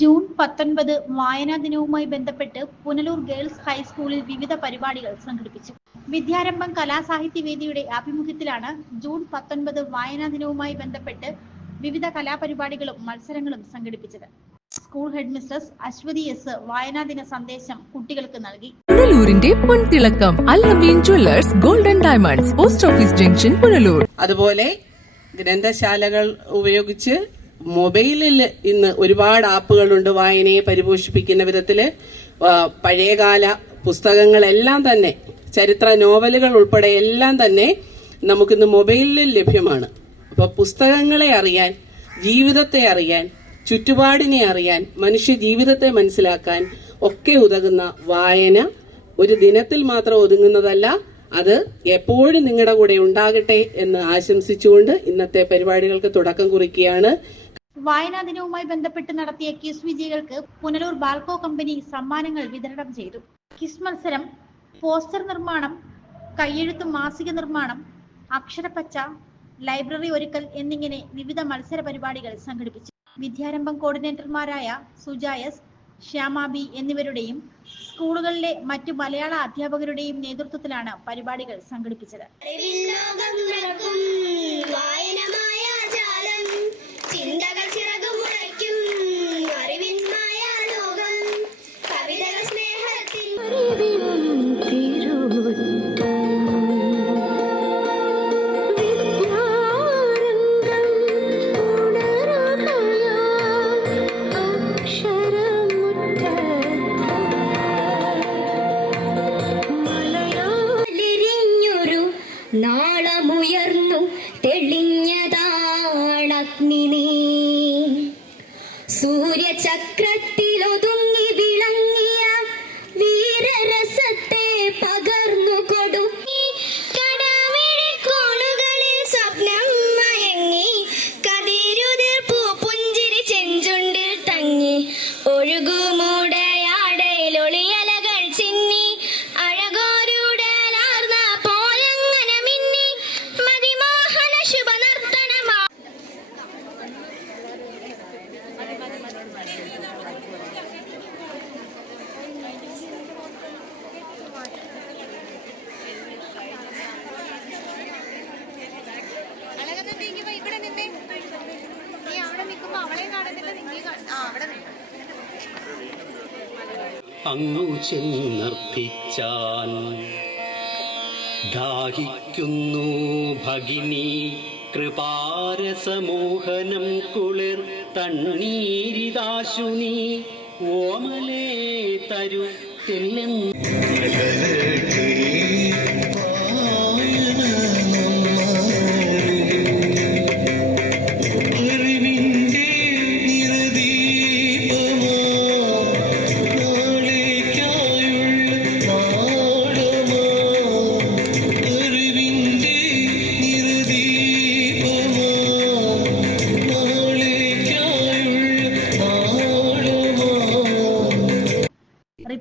June പത്തൊൻപത് വായനാ ദിനവുമായി ബന്ധപ്പെട്ട് പുനലൂർ ഗേൾസ് ഹൈസ്കൂളിൽ വിവിധ പരിപാടികൾ സംഘടിപ്പിച്ചു. വിദ്യാരംഭം കലാസാഹിത്യവേദിയുടെ ആഭിമുഖ്യത്തിലാണ് ജൂൺ പത്തൊൻപത് വായനാ ദിനവുമായി ബന്ധപ്പെട്ട് വിവിധ കലാപരിപാടികളും മത്സരങ്ങളും സംഘടിപ്പിച്ചത്. സ്കൂൾ ഹെഡ്മിസ്ട്രസ് അശ്വതി എസ് വായനാ ദിന സന്ദേശം കുട്ടികൾക്ക് നൽകി. പുനലൂരിന്റെ പൊൻതിളക്കം Allameen jewellers golden diamonds post office junction Punalur. അതുപോലെ ഗ്രന്ഥശാലകൾ ഉപയോഗിച്ച് മൊബൈലിൽ ഇന്ന് ഒരുപാട് ആപ്പുകളുണ്ട് വായനയെ പരിപോഷിപ്പിക്കുന്ന വിധത്തിൽ പഴയകാല പുസ്തകങ്ങളെല്ലാം തന്നെ ചരിത്ര നോവലുകൾ ഉൾപ്പെടെ എല്ലാം തന്നെ നമുക്കിന്ന് മൊബൈലിൽ ലഭ്യമാണ്. അപ്പോൾ പുസ്തകങ്ങളെ അറിയാൻ ജീവിതത്തെ അറിയാൻ ചുറ്റുപാടിനെ അറിയാൻ മനുഷ്യ ജീവിതത്തെ മനസ്സിലാക്കാൻ ഒക്കെ ഉതകുന്ന വായന ഒരു ദിനത്തിൽ മാത്രം ഒതുങ്ങുന്നതല്ല അത് എപ്പോഴും നിങ്ങളുടെ കൂടെ ഉണ്ടാകട്ടെ എന്ന് ആശംസിച്ചുകൊണ്ട് ഇന്നത്തെ പരിപാടികൾക്ക് തുടക്കം കുറിക്കുകയാണ്. വായനാ ദിനവുമായി ബന്ധപ്പെട്ട് നടത്തിയ ക്വിസ് വിജയികൾക്ക് പുനലൂർ ബാൽക്കോ കമ്പനി സമ്മാനങ്ങൾ വിതരണം ചെയ്തു. ക്വിസ് മത്സരം പോസ്റ്റർ നിർമ്മാണം കയ്യെഴുത്ത് മാസിക നിർമ്മാണം അക്ഷരപ്പച്ച ലൈബ്രറി ഒരുക്കൽ എന്നിങ്ങനെ വിവിധ മത്സര പരിപാടികൾ സംഘടിപ്പിച്ചു. വിദ്യാരംഭം കോർഡിനേറ്റർമാരായ സുജായസ് ശ്യാമാബി എന്നിവരുടെയും സ്കൂളുകളിലെ മറ്റു മലയാള അധ്യാപകരുടെയും നേതൃത്വത്തിലാണ് പരിപാടികൾ സംഘടിപ്പിച്ചത്. തെളിഞ്ഞതാണഗ്നി അങ്ങു ചെന്നർത്ഥിച്ചാൻ ദാഹിക്കുന്നു ഭഗിനി. കൃപാരസമോഹനം കുളിർ തണ്ണീരിതാശുനി. ഓമലേ തരു തെല്ലെന്ന്.